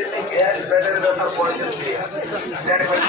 you better than the point of?